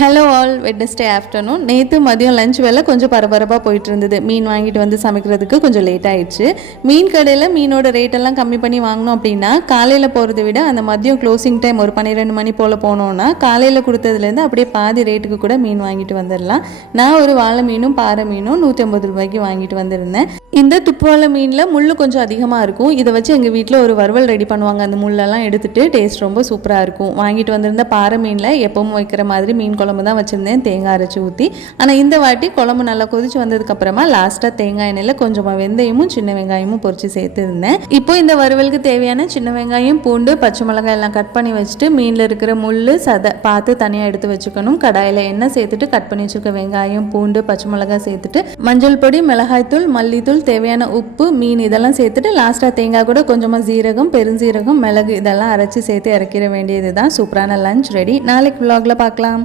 Hello all, Wednesday afternoon. நேற்று மதியம் lunch வேலை கொஞ்சம் பரபரப்பாக போயிட்டு இருந்தது. மீன் வாங்கிட்டு வந்து சமைக்கிறதுக்கு கொஞ்சம் லேட் ஆயிடுச்சு. மீன் கடையில் மீனோட ரேட்டெல்லாம் கம்மி பண்ணி வாங்கினோம் அப்படின்னா காலையில் போகிறத விட அந்த மதியம் க்ளோசிங் டைம் ஒரு 12 மணி போல் போனோன்னா காலையில் கொடுத்ததுலேருந்து அப்படியே பாதி ரேட்டுக்கு கூட மீன் வாங்கிட்டு வந்துடலாம். நான் ஒரு வாழை மீனும் பாறை மீனும் 150 ரூபாய்க்கு வாங்கிட்டு வந்திருந்தேன். இந்த துப்புவாழை மீனில் முள் கொஞ்சம் அதிகமாக இருக்கும். இதை வச்சு எங்கள் வீட்டில் ஒரு வறுவல் ரெடி பண்ணுவாங்க. அந்த முள்ளெல்லாம் எடுத்துகிட்டு டேஸ்ட் ரொம்ப சூப்பராக இருக்கும். வாங்கிட்டு வந்திருந்த பாறை மீனில் எப்பவும் வைக்கிற மாதிரி மீன் குழம்பு தான் வச்சுருந்தேன், தேங்காய் அரைச்சி ஊற்றி. ஆனால் இந்த வாட்டி குழம்பு நல்லா கொதிச்சு வந்ததுக்கப்புறமா லாஸ்ட்டாக தேங்காய் எண்ணெயில் கொஞ்சமாக வெந்தயமும் சின்ன வெங்காயமும் பொரிச்சு சேர்த்துருந்தேன். இப்போ இந்த வறுவலுக்கு தேவையான சின்ன வெங்காயம், பூண்டு, பச்சை மிளகாய் எல்லாம் கட் பண்ணி வச்சுட்டு மீனில் இருக்கிற முள் சதை பார்த்து தனியாக எடுத்து வச்சுக்கணும். கடாயில் எண்ணெய் சேர்த்துட்டு கட் பண்ணி வச்சுருக்க வெங்காயம், பூண்டு, பச்சை மிளகாய் சேர்த்துட்டு மஞ்சள் பொடி, மிளகாய்த்தூள், மல்லித்தூள், தேவையான உப்பு, மீன் இதெல்லாம் சேர்த்துட்டு லாஸ்ட்டாக தேங்காய் கூட கொஞ்சமாக ஜீரகம், பெருஞ்சீரகம், மிளகு இதெல்லாம் அரைச்சி சேர்த்து இறக்கிற வேண்டியது தான். சூப்பரான லஞ்ச் ரெடி. நாளைக்கு vlogல பார்க்கலாம்.